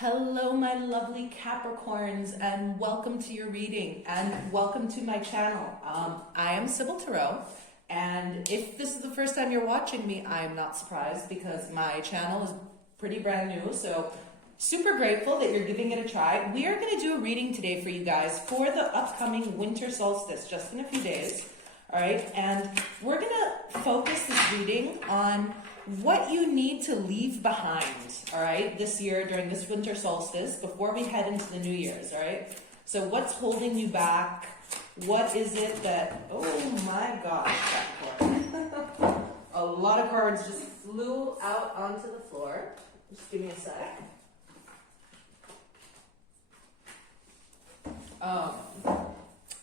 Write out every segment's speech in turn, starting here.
Hello, my lovely Capricorns, and welcome to your reading, and welcome to my channel. I am Sybil Tarot, and if this is the first time you're watching me, I am not surprised because my channel is pretty brand new, so super grateful that you're giving it a try. We are going to do a reading today for you guys for the upcoming winter solstice, just in a few days, all right? And we're going to focus this reading on what you need to leave behind, all right, this year during this winter solstice before we head into the New Year's, all right? So what's holding you back? What is it that, oh my gosh, Capricorn. A lot of cards just flew out onto the floor. Just give me a sec.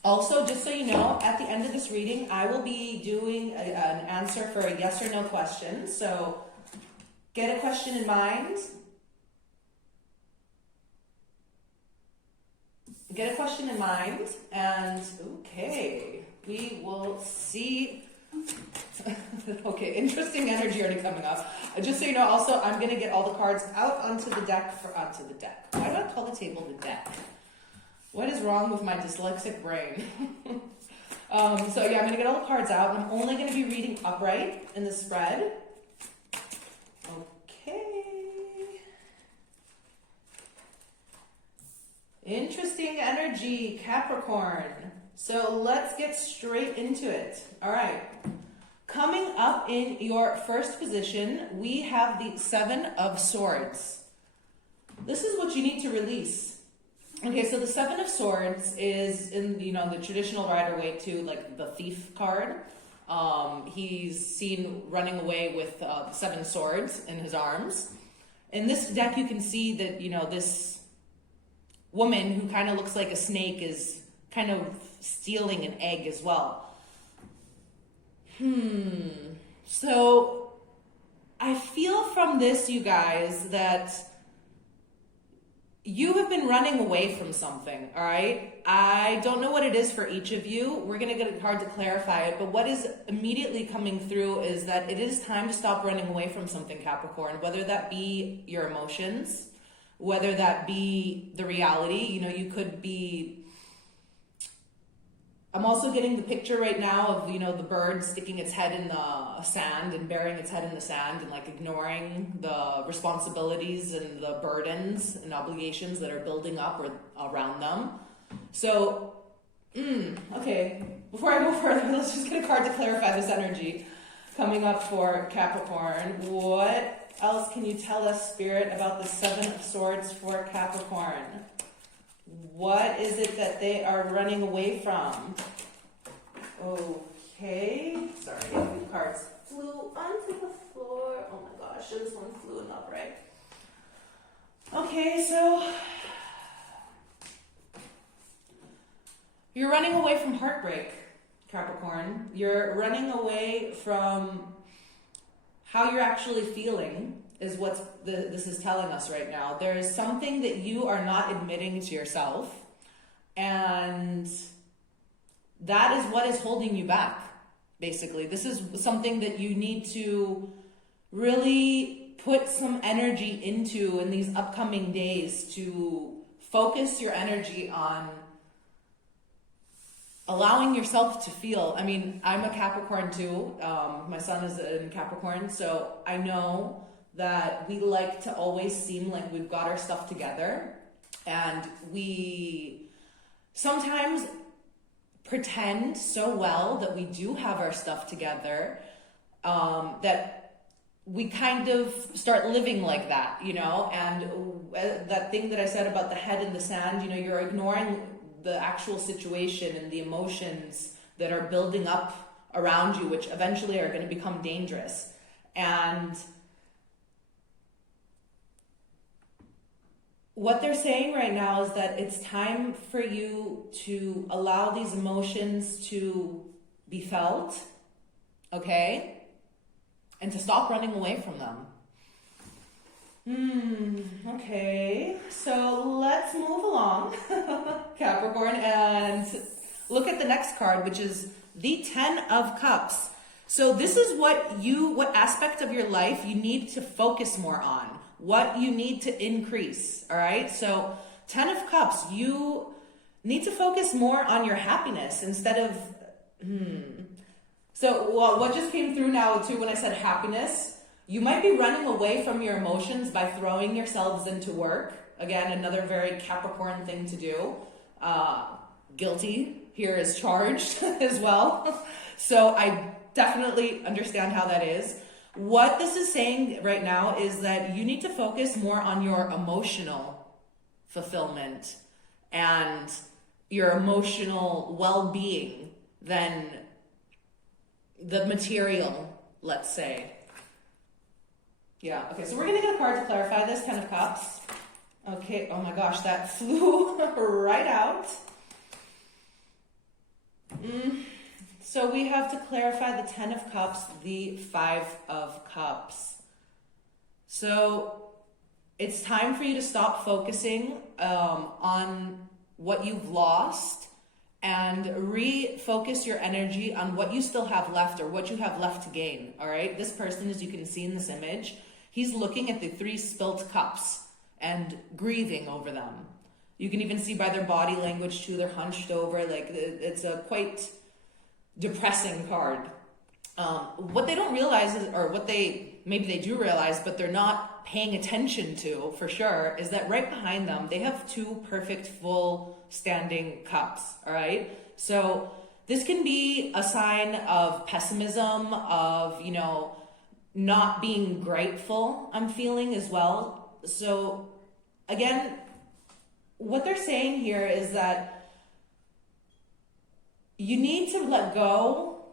Also, just so you know, at the end of this reading, I will be doing an answer for a yes or no question. So get a question in mind. Get a question in mind, and okay, we will see. Okay, interesting energy already coming up. Just so you know, also, I'm going to get all the cards out onto the deck. Why do I call the table the deck? What is wrong with my dyslexic brain? So yeah, I'm going to get all the cards out, and I'm only going to be reading upright in the spread. Okay. Interesting energy, Capricorn. So let's get straight into it. All right. Coming up in your first position, we have the Seven of Swords. This is what you need to release. Okay, so the Seven of Swords is in, the traditional Rider-Waite too, like the thief card. He's seen running away with 7 swords in his arms. In this deck, you can see that, this woman who kind of looks like a snake is kind of stealing an egg as well. So I feel from this, you guys, that you have been running away from something, all right? I don't know what it is for each of you. We're going to get it hard to clarify it, but what is immediately coming through is that it is time to stop running away from something, Capricorn, whether that be your emotions, whether that be the reality. You could be... I'm also getting the picture right now of, the bird sticking its head in the sand and burying its head in the sand and like ignoring the responsibilities and the burdens and obligations that are building up or around them. So, okay, before I go further, let's just get a card to clarify this energy coming up for Capricorn. What else can you tell us, Spirit, about the Seven of Swords for Capricorn? What is it that they are running away from? Okay. Sorry, a few cards flew onto the floor. Oh my gosh, this one flew in upright. Okay, so you're running away from heartbreak, Capricorn. You're running away from how you're actually feeling. Is what this is telling us right now. There is something that you are not admitting to yourself, and that is what is holding you back, basically. This is something that you need to really put some energy into in these upcoming days to focus your energy on allowing yourself to feel. I mean, I'm a Capricorn too. My son is in Capricorn, so I know that we like to always seem like we've got our stuff together, and we sometimes pretend so well that we do have our stuff together, that we kind of start living like that, and that thing that I said about the head in the sand, you're ignoring the actual situation and the emotions that are building up around you, which eventually are going to become dangerous. And what they're saying right now is that it's time for you to allow these emotions to be felt, okay? And to stop running away from them. Okay, so let's move along, Capricorn, and look at the next card, which is the Ten of Cups. So this is what aspect of your life you need to focus more on, what you need to increase, all right? So 10 of Cups, you need to focus more on your happiness instead of, So what just came through now too when I said happiness, you might be running away from your emotions by throwing yourselves into work. Again, another very Capricorn thing to do. Guilty here is charged as well. So I definitely understand how that is. What this is saying right now is that you need to focus more on your emotional fulfillment and your emotional well-being than the material, let's say. Yeah, okay, so we're gonna get a card to clarify this, 10 of Cups. Okay, oh my gosh, that flew right out. So we have to clarify the 10 of Cups, the 5 of Cups. So it's time for you to stop focusing on what you've lost and refocus your energy on what you still have left or what you have left to gain, all right? This person, as you can see in this image, he's looking at the 3 spilt cups and grieving over them. You can even see by their body language too, they're hunched over, like it's a quite depressing card. What they don't realize is, or what maybe they do realize, but they're not paying attention to for sure, is that right behind them, they have 2 perfect full standing cups, all right? So this can be a sign of pessimism, of, not being grateful, I'm feeling as well. So again, what they're saying here is that you need to let go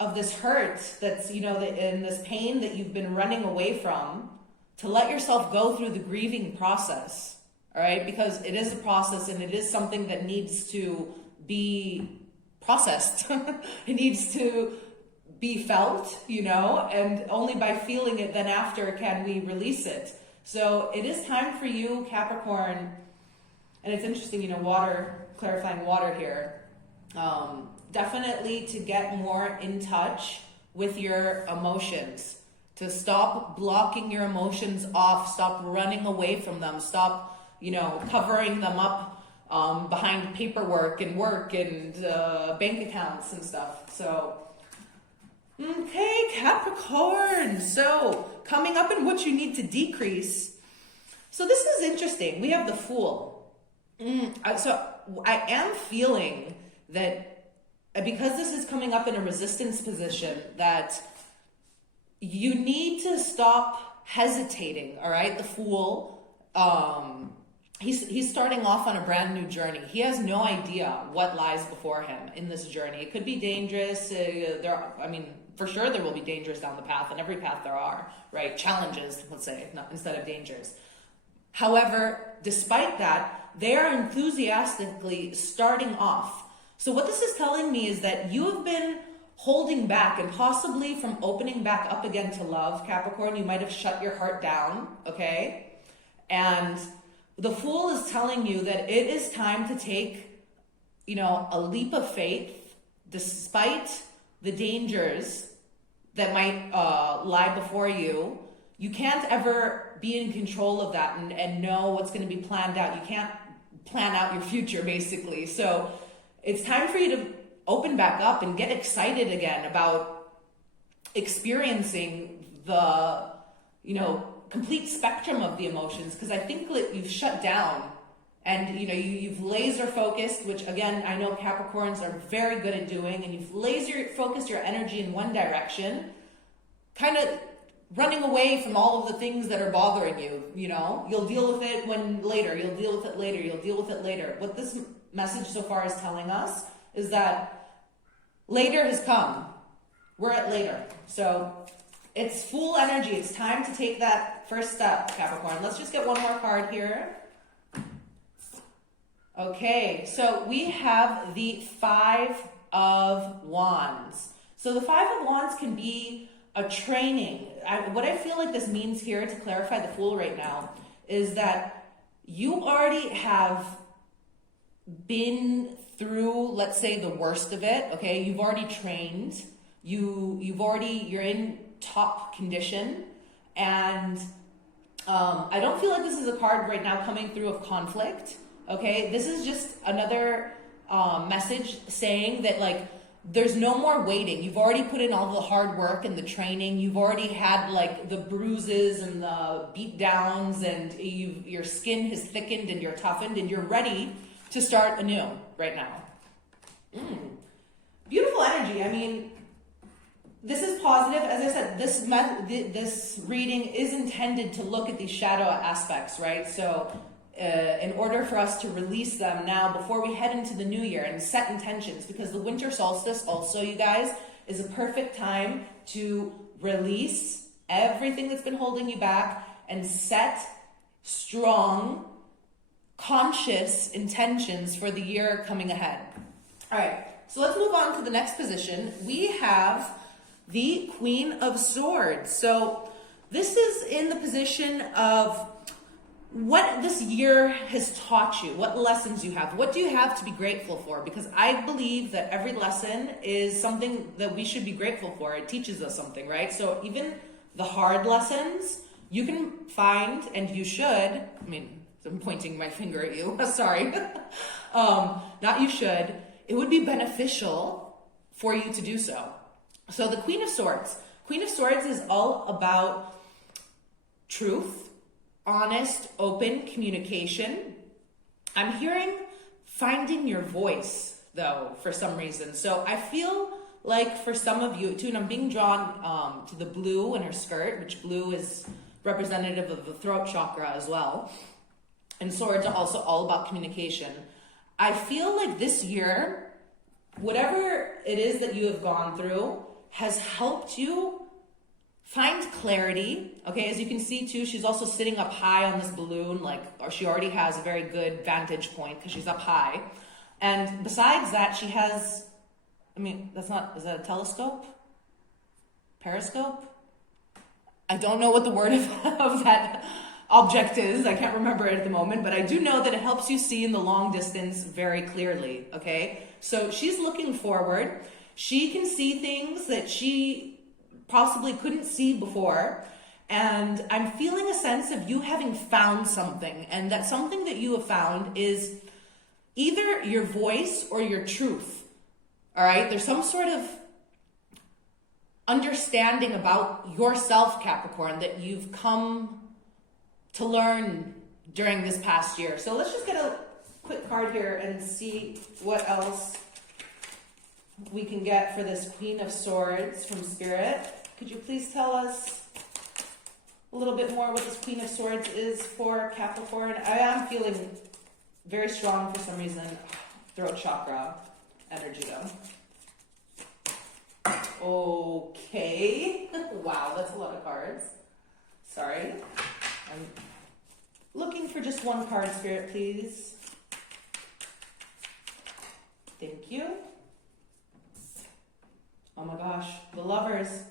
of this hurt that's, in this pain that you've been running away from, to let yourself go through the grieving process, all right? Because it is a process and it is something that needs to be processed. It needs to be felt, and only by feeling it then after can we release it. So it is time for you, Capricorn, and it's interesting, water, clarifying water here, definitely to get more in touch with your emotions, to stop blocking your emotions off, stop running away from them, stop, covering them up behind paperwork and work and bank accounts and stuff. So, okay, Capricorn. So coming up in what you need to decrease. So this is interesting. We have the Fool. So I am feeling that because this is coming up in a resistance position, that you need to stop hesitating, all right? The Fool, he's starting off on a brand new journey. He has no idea what lies before him in this journey. It could be dangerous. For sure there will be dangers down the path, and every path there are, right? Challenges, let's say, instead of dangers. However, despite that, they are enthusiastically starting off. So what this is telling me is that you have been holding back, and possibly from opening back up again to love, Capricorn, you might have shut your heart down, okay? And the Fool is telling you that it is time to take, a leap of faith, despite the dangers that might lie before you. You can't ever be in control of that and know what's going to be planned out. You can't plan out your future, basically. So it's time for you to open back up and get excited again about experiencing the, complete spectrum of the emotions, because I think that you've shut down and, you've laser focused, which again, I know Capricorns are very good at doing, and you've laser focused your energy in one direction, kind of running away from all of the things that are bothering you, you'll deal with it later, you'll deal with it later, you'll deal with it later. What this message so far is telling us is that later has come. We're at later. So it's Fool energy. It's time to take that first step, Capricorn. Let's just get one more card here. Okay, so we have the 5 of Wands. So the 5 of Wands can be a training. What I feel like this means here, to clarify the Fool right now, is that you already have been through, let's say, the worst of it, okay? You've already trained. you're in top condition, and I don't feel like this is a card right now coming through of conflict. Okay, this is just another message saying that like there's no more waiting. You've already put in all the hard work and the training. You've already had like the bruises and the beat downs, and your skin has thickened and you're toughened and you're ready to start anew right now. Beautiful energy. I mean, this is positive. As I said, this reading is intended to look at these shadow aspects, right? So in order for us to release them now before we head into the new year and set intentions, because the winter solstice also, you guys, is a perfect time to release everything that's been holding you back and set strong, conscious intentions for the year coming ahead. All right, so let's move on to the next position. We have the Queen of Swords. So this is in the position of what this year has taught you, what lessons you have, what do you have to be grateful for? Because I believe that every lesson is something that we should be grateful for. It teaches us something, right? So even the hard lessons, you can find, and you should, I mean, I'm pointing my finger at you, sorry, not you should, it would be beneficial for you to do so. So the Queen of Swords. Queen of Swords is all about truth, honest, open communication. I'm hearing finding your voice, though, for some reason. So I feel like for some of you, too, and I'm being drawn to the blue in her skirt, which blue is representative of the throat chakra as well. And swords are also all about communication. I feel like this year, whatever it is that you have gone through has helped you find clarity. Okay, as you can see too, she's also sitting up high on this balloon, or she already has a very good vantage point because she's up high. And besides that, she has, is that a telescope? Periscope? I don't know what the word of that object is. I can't remember it at the moment, but I do know that it helps you see in the long distance very clearly, okay? So she's looking forward. She can see things that she possibly couldn't see before. And I'm feeling a sense of you having found something, and that something that you have found is either your voice or your truth. All right? There's some sort of understanding about yourself, Capricorn, that you've come to learn during this past year. So let's just get a quick card here and see what else we can get for this Queen of Swords from Spirit. Could you please tell us a little bit more what this Queen of Swords is for Capricorn? I am feeling very strong for some reason. Throat chakra energy though. Okay. Wow, that's a lot of cards. Sorry. I'm looking for just one card, Spirit, please. Thank you. Oh my gosh, the Lovers.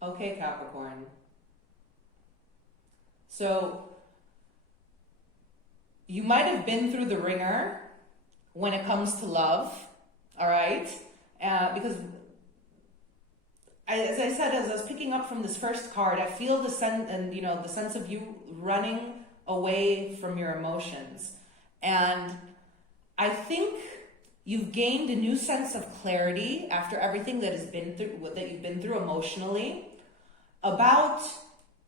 Okay, Capricorn. So, you might have been through the ringer when it comes to love, all right? Because, as I said, as I was picking up from this first card, I feel the sense of you running away from your emotions. And I think you've gained a new sense of clarity after everything that you've been through emotionally about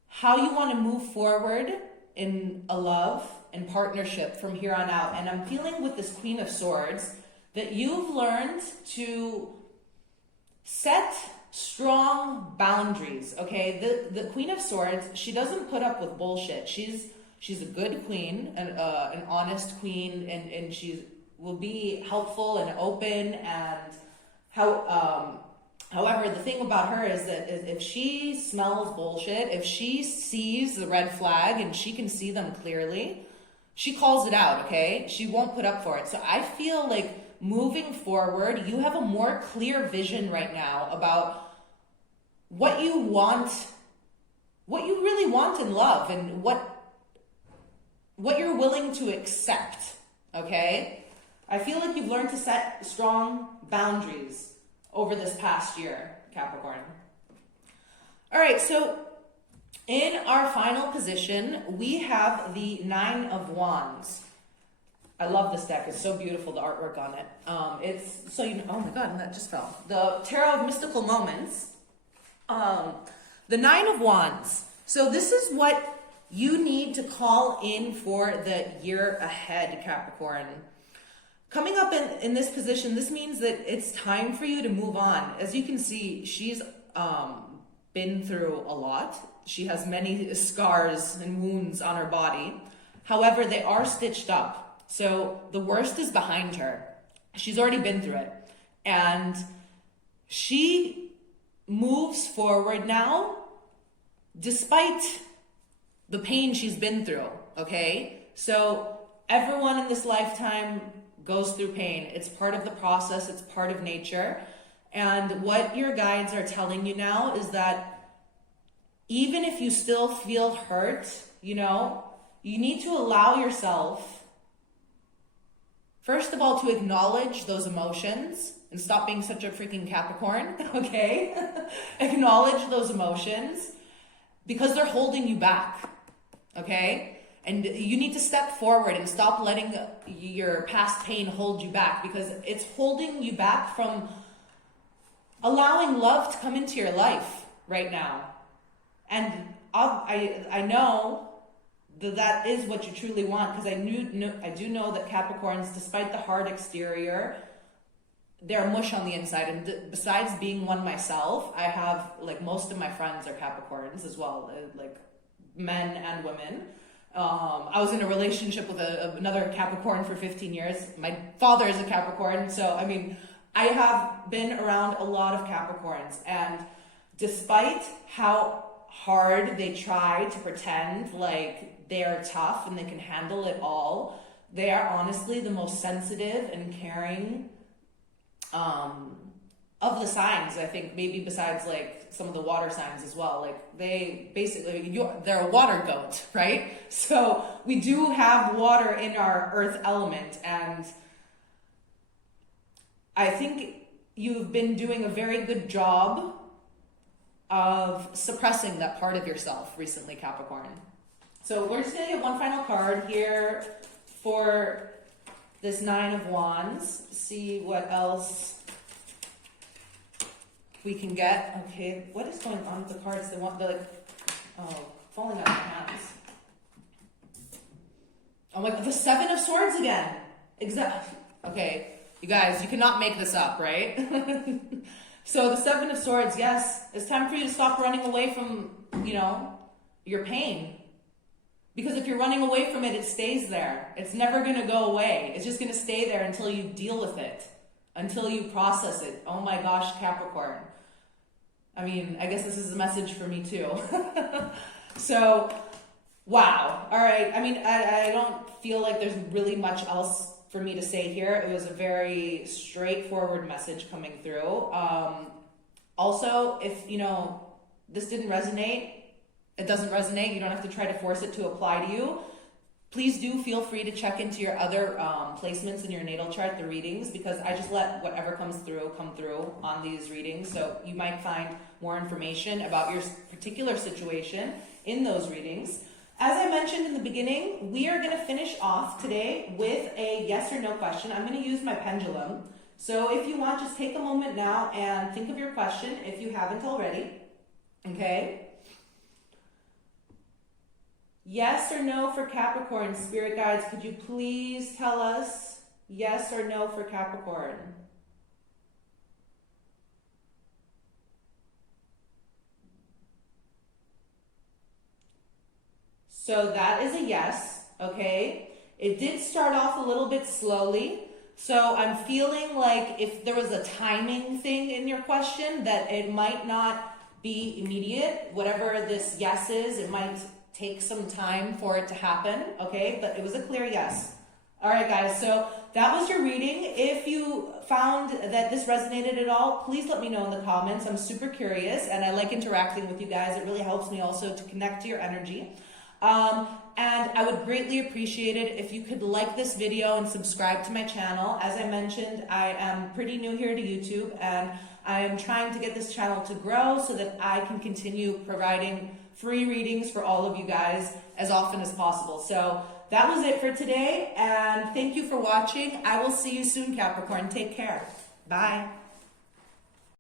how you want to move forward in a love and partnership from here on out. And I'm feeling with this Queen of Swords that you've learned to set strong boundaries, okay? The Queen of Swords, she doesn't put up with bullshit. She's a good queen, an honest queen, and she will be helpful and open. And however, the thing about her is that if she smells bullshit, if she sees the red flag and she can see them clearly, she calls it out, okay? She won't put up for it. So I feel like moving forward, you have a more clear vision right now about what you want, what you really want in love, and what you're willing to accept, okay? I feel like you've learned to set strong boundaries over this past year, Capricorn. All right, so in our final position, we have the Nine of Wands. I love this deck. It's so beautiful, the artwork on it. It's, so you know, oh my God, and that just fell. The Tarot of Mystical Moments. The Nine of Wands. So this is what you need to call in for the year ahead, Capricorn. Coming up in this position, this means that it's time for you to move on. As you can see, she's been through a lot. She has many scars and wounds on her body. However, they are stitched up. So the worst is behind her. She's already been through it. And she moves forward now despite the pain she's been through, okay? So everyone in this lifetime goes through pain. It's part of the process. It's part of nature. And what your guides are telling you now is that even if you still feel hurt, you know, you need to allow yourself, first of all, to acknowledge those emotions and stop being such a freaking Capricorn, okay? Acknowledge those emotions because they're holding you back, okay? And you need to step forward and stop letting your past pain hold you back, because it's holding you back from allowing love to come into your life right now. And I know that is what you truly want, because I do know that Capricorns, despite the hard exterior, they're mush on the inside. And besides being one myself, I have, like, most of my friends are Capricorns as well, like men and women. I was in a relationship with another Capricorn for 15 years. My father is a Capricorn. So, I mean, I have been around a lot of Capricorns. And despite how hard they try to pretend like they are tough and they can handle it all, they are honestly the most sensitive and caring of the signs, I think, maybe besides like some of the water signs as well. Like they basically, they're a water goat, right? So we do have water in our earth element, and I think you've been doing a very good job of suppressing that part of yourself recently, Capricorn. So we're just gonna get one final card here for this Nine of Wands. See what else we can get. Okay, what is going on with the cards? They want falling out of my hands. Oh my God, the Seven of Swords again. Exactly. Okay, you guys, you cannot make this up, right? So the Seven of Swords, yes, it's time for you to stop running away from, you know, your pain. Because if you're running away from it, it stays there. It's never going to go away. It's just going to stay there until you deal with it, until you process it. Oh my gosh, Capricorn. I mean, I guess this is a message for me too. So, wow. All right. I mean, I don't feel like there's really much else for me to say here. It was a very straightforward message coming through. Also, if, you know, this didn't resonate, it doesn't resonate, you don't have to try to force it to apply to you. Please do feel free to check into your other placements in your natal chart, the readings, because I just let whatever comes through come through on these readings. So you might find more information about your particular situation in those readings. As I mentioned in the beginning, we are going to finish off today with a yes or no question. I'm going to use my pendulum. So if you want, just take a moment now and think of your question if you haven't already. Okay? Yes or no for Capricorn, spirit guides, could you please tell us yes or no for Capricorn? So that is a yes, okay? It did start off a little bit slowly. So I'm feeling like if there was a timing thing in your question, that it might not be immediate. Whatever this yes is, it might take some time for it to happen, okay? But it was a clear yes. All right, guys, so that was your reading. If you found that this resonated at all, please let me know in the comments. I'm super curious, and I like interacting with you guys. It really helps me also to connect to your energy. And I would greatly appreciate it if you could like this video and subscribe to my channel. As I mentioned, I am pretty new here to YouTube, and I am trying to get this channel to grow so that I can continue providing free readings for all of you guys as often as possible. So that was it for today, and thank you for watching. I will see you soon, Capricorn. Take care. Bye.